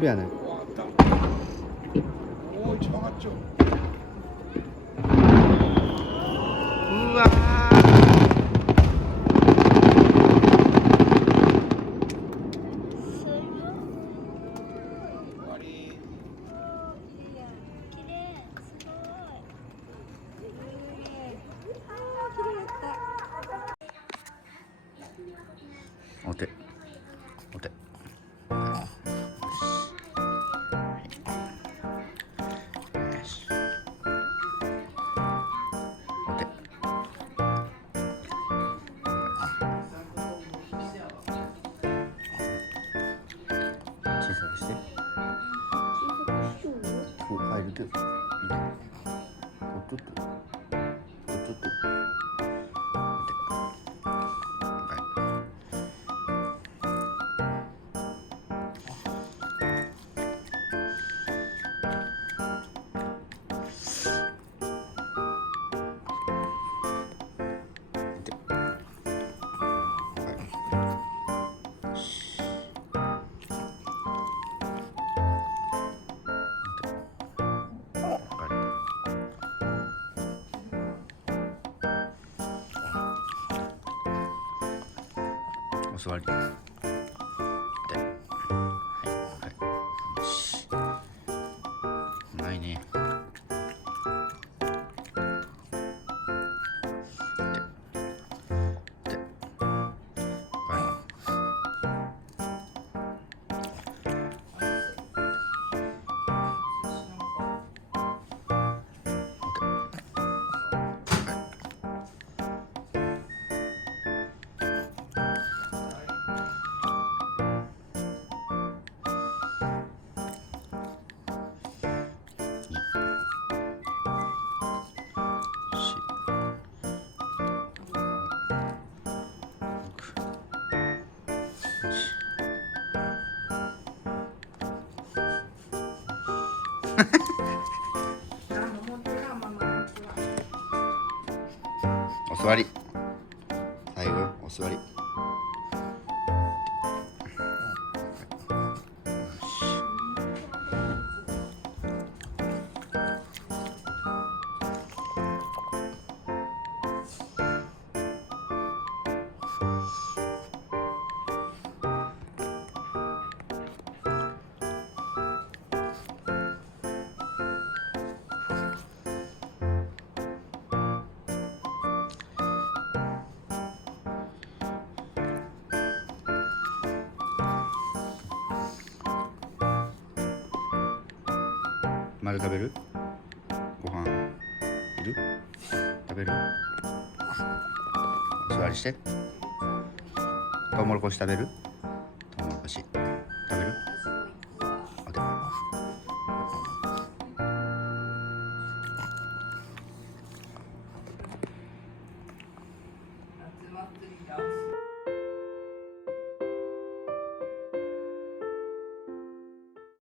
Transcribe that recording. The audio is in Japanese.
来るやない。おお、一番上がっちゃう。うわー。お手お手。小さくして。こう入るけど。こうちょっと。こうちょっと。お座り。で、はいはい。よし。うまいね。お座り。最後お座り。まだ食べる？ご飯いる？食べる？お座りして。トウモロコシ食べる？トウモロコシ。